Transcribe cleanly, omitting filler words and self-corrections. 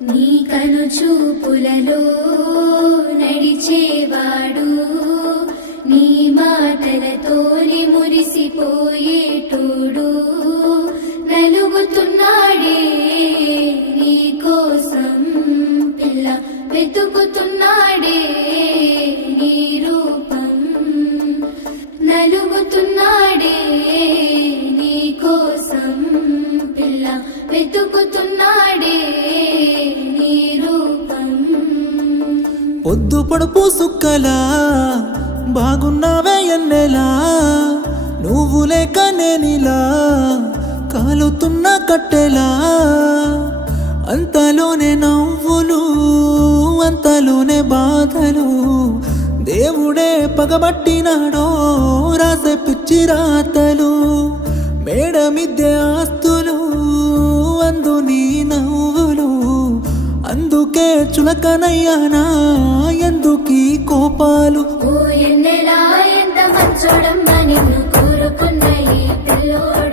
నీ కను చూపులలో నడిచేవాడు నీ మాటలతోనే మురిసిపోయేటోడు నలుగుతున్నాడే నీ కోసం పిల్ల వెతుకుతున్నాడే నీ రూపం నలుగుతున్నాడే నీ కోసం పిల్ల వెతుకుతున్నాడే నీ రూపం పొద్దు పొడుపు సుక్కలా బాగున్నావే ఎన్నెలా నువ్వు లేక నేనిలా కాలుతున్న కట్టెలా అంతలోనే నవ్వులు అంతలోనే బాధలు దేవుడే పగబట్టినాడో రాసే పిచ్చి రాతలు మేడ మిద్దె ఆస్తులు అందు నీ నవ్వులు అందుకే చులకనయ్యానా ఎందుకీ కోపాలు ఓ ఎన్నెలా ఎంత మంచోడమ్మ నిన్ను కోరుకున్న ఈ పిల్లోడు